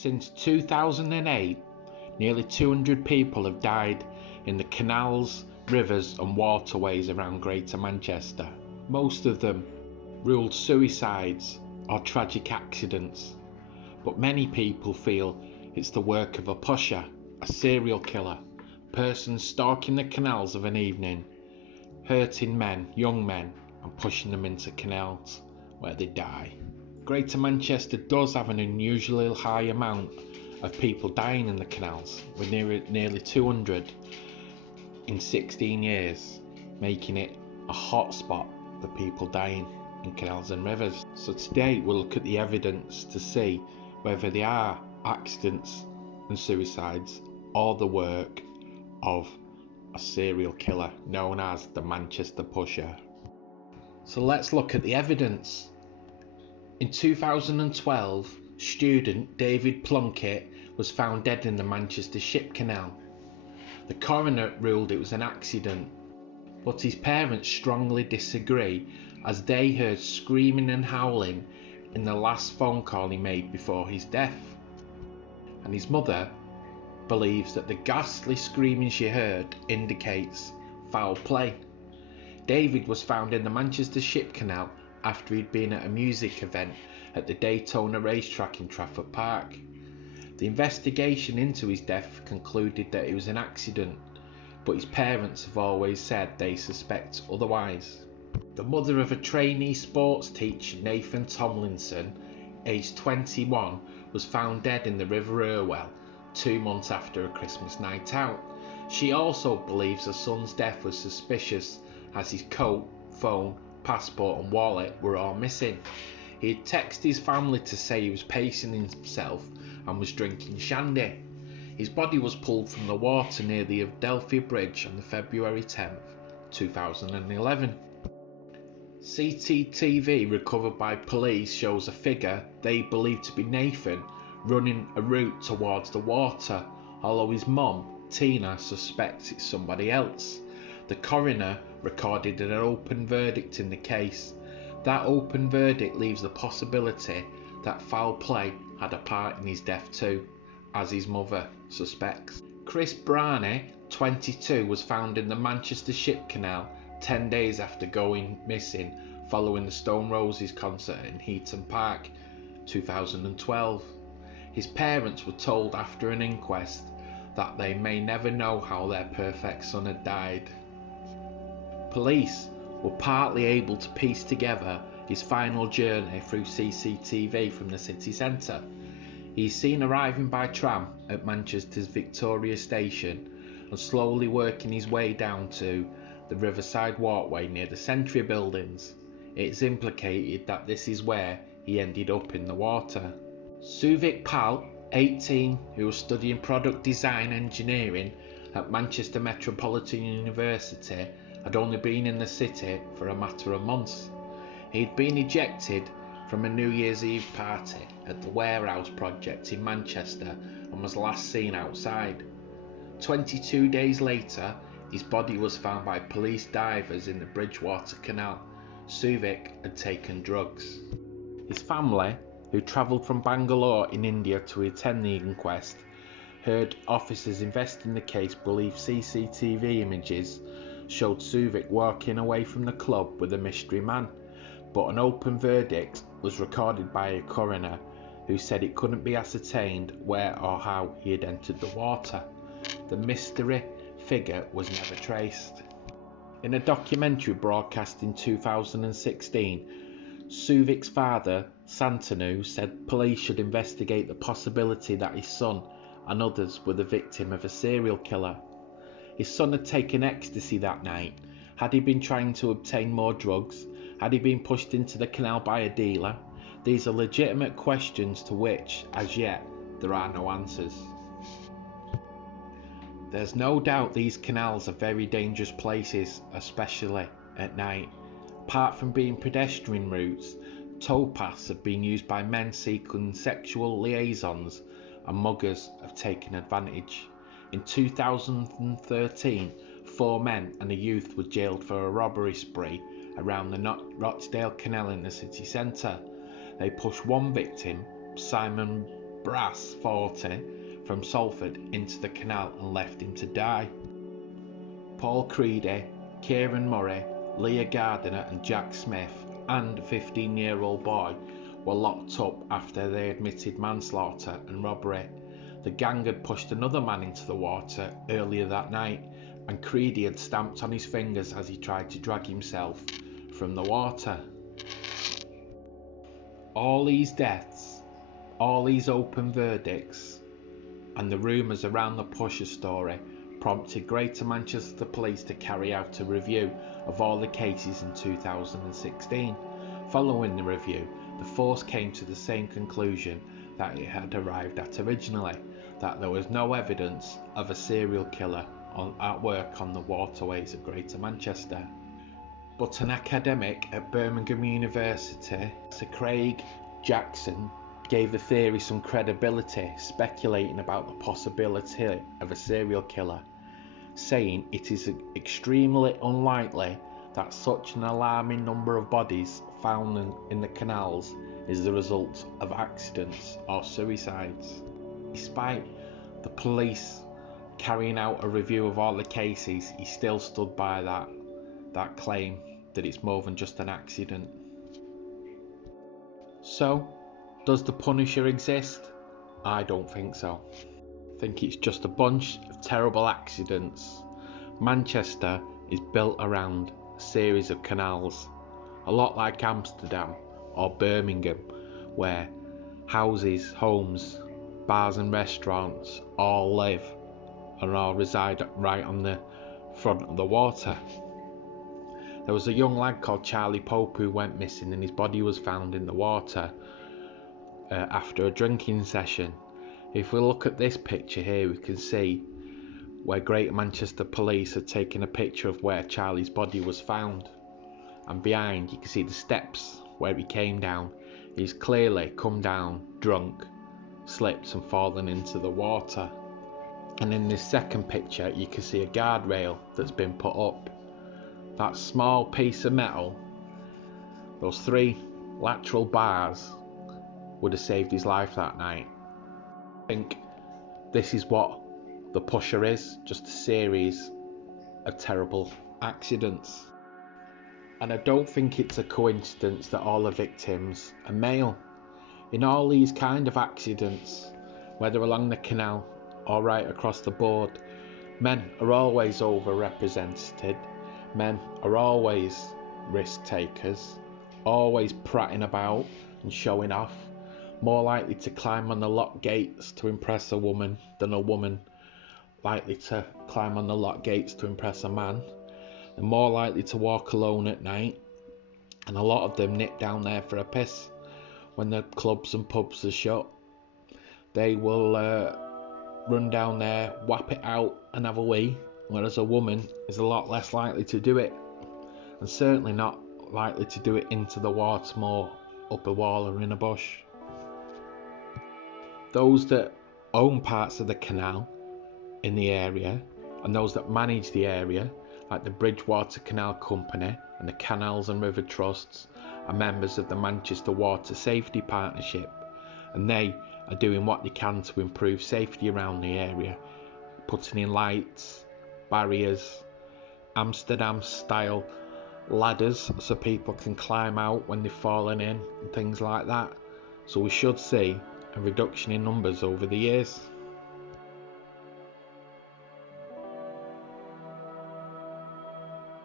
Since 2008, nearly 200 people have died in the canals, rivers and waterways around Greater Manchester. Most of them ruled suicides or tragic accidents, but many people feel it's the work of a pusher, a serial killer, person stalking the canals of an evening, hurting men, young men, and pushing them into canals where they die. Greater Manchester does have an unusually high amount of people dying in the canals, with nearly 200 in 16 years, making it a hot spot for people dying in canals and rivers. So today we'll look at the evidence to see whether they are accidents and suicides or the work of a serial killer known as the Manchester Pusher. So let's look at the evidence. In 2012, student David Plunkett was found dead in the Manchester Ship Canal. The coroner ruled it was an accident, but his parents strongly disagree, as they heard screaming and howling in the last phone call he made before his death. And his mother believes that the ghastly screaming she heard indicates foul play. David was found in the Manchester Ship Canal after he'd been at a music event at the Daytona racetrack in Trafford Park. The investigation into his death concluded that it was an accident, but his parents have always said they suspect otherwise. The mother of a trainee sports teacher, Nathan Tomlinson, aged 21, was found dead in the River Irwell 2 months after a Christmas night out. She also believes her son's death was suspicious, as his coat, phone, passport and wallet were all missing. He had texted his family to say he was pacing himself and was drinking shandy. His body was pulled from the water near the Adelphi Bridge on February 10, 2011. CCTV recovered by police shows a figure they believe to be Nathan running a route towards the water, although his mum, Tina, suspects it's somebody else. The coroner recorded an open verdict in the case. That open verdict leaves the possibility that foul play had a part in his death too, as his mother suspects. Chris Branney, 22, was found in the Manchester Ship Canal 10 days after going missing following the Stone Roses concert in Heaton Park, 2012. His parents were told after an inquest that they may never know how their perfect son had died. Police were partly able to piece together his final journey through CCTV from the city centre. He's seen arriving by tram at Manchester's Victoria Station and slowly working his way down to the Riverside Walkway near the Sentry buildings. It's implicated that this is where he ended up in the water. Suvik Pal, 18, who was studying product design engineering at Manchester Metropolitan University, had only been in the city for a matter of months. He'd been ejected from a New Year's Eve party at the warehouse project in Manchester and was last seen outside. 22 days later, his body was found by police divers in the Bridgewater Canal. Suvik had taken drugs. His family, who travelled from Bangalore in India to attend the inquest, heard officers investing the case believe CCTV images showed Suvik walking away from the club with a mystery man, but an open verdict was recorded by a coroner who said it couldn't be ascertained where or how he had entered the water. The mystery figure was never traced. In a documentary broadcast in 2016, Suvik's father, Santanu, said police should investigate the possibility that his son and others were the victim of a serial killer. His son had taken ecstasy that night. Had he been trying to obtain more drugs? Had he been pushed into the canal by a dealer? These are legitimate questions to which, as yet, there are no answers. There's no doubt these canals are very dangerous places, especially at night. Apart from being pedestrian routes, towpaths have been used by men seeking sexual liaisons, and muggers have taken advantage. In 2013, 4 men and a youth were jailed for a robbery spree around the Rochdale Canal in the city centre. They pushed one victim, Simon brass 40 from Salford into the canal and left him to die. Paul Creedy, Kieran Murray, Leah Gardiner and Jack Smith and a 15-year-old boy were locked up after they admitted manslaughter and robbery. The gang had pushed another man into the water earlier that night, and Creedy had stamped on his fingers as he tried to drag himself from the water. All these deaths, all these open verdicts, and the rumours around the Pusher story prompted Greater Manchester Police to carry out a review of all the cases in 2016. Following the review, the force came to the same conclusion that it had arrived at originally, that there was no evidence of a serial killer at work on the waterways of Greater Manchester. But an academic at Birmingham University, Sir Craig Jackson, gave the theory some credibility, speculating about the possibility of a serial killer, saying it is extremely unlikely that such an alarming number of bodies found in the canals is the result of accidents or suicides. Despite the police carrying out a review of all the cases, he still stood by that claim that it's more than just an accident. So, does the Punisher exist? I don't think so. I think it's just a bunch of terrible accidents. Manchester is built around a series of canals, a lot like Amsterdam or Birmingham, where houses, homes, bars and restaurants all live and all reside right on the front of the water. There was a young lad called Charlie Pope who went missing, and his body was found in the water after a drinking session. If we look at this picture here, we can see where Greater Manchester Police had taken a picture of where Charlie's body was found, and behind you can see the steps where he came down. He's clearly come down drunk, slipped and fallen into the water. And in this second picture you can see a guardrail that's been put up. That small piece of metal, those 3 lateral bars, would have saved his life that night. I think this is what the Pusher is, just a series of terrible accidents. And I don't think it's a coincidence that all the victims are male. In all these kind of accidents, whether along the canal or right across the board, men are always overrepresented. Men are always risk takers, always prattling about and showing off, more likely to climb on the lock gates to impress a woman than a woman likely to climb on the lock gates to impress a man. They're more likely to walk alone at night, and a lot of them nip down there for a piss when the clubs and pubs are shut. They will run down there, whap it out and have a wee, whereas a woman is a lot less likely to do it, and certainly not likely to do it into the water, more up a wall or in a bush. Those that own parts of the canal in the area and those that manage the area, like the Bridgewater Canal Company and the Canals and River Trusts, are members of the Manchester Water Safety Partnership, and they are doing what they can to improve safety around the area, putting in lights, barriers, Amsterdam style ladders so people can climb out when they've fallen in and things like that. So we should see a reduction in numbers over the years.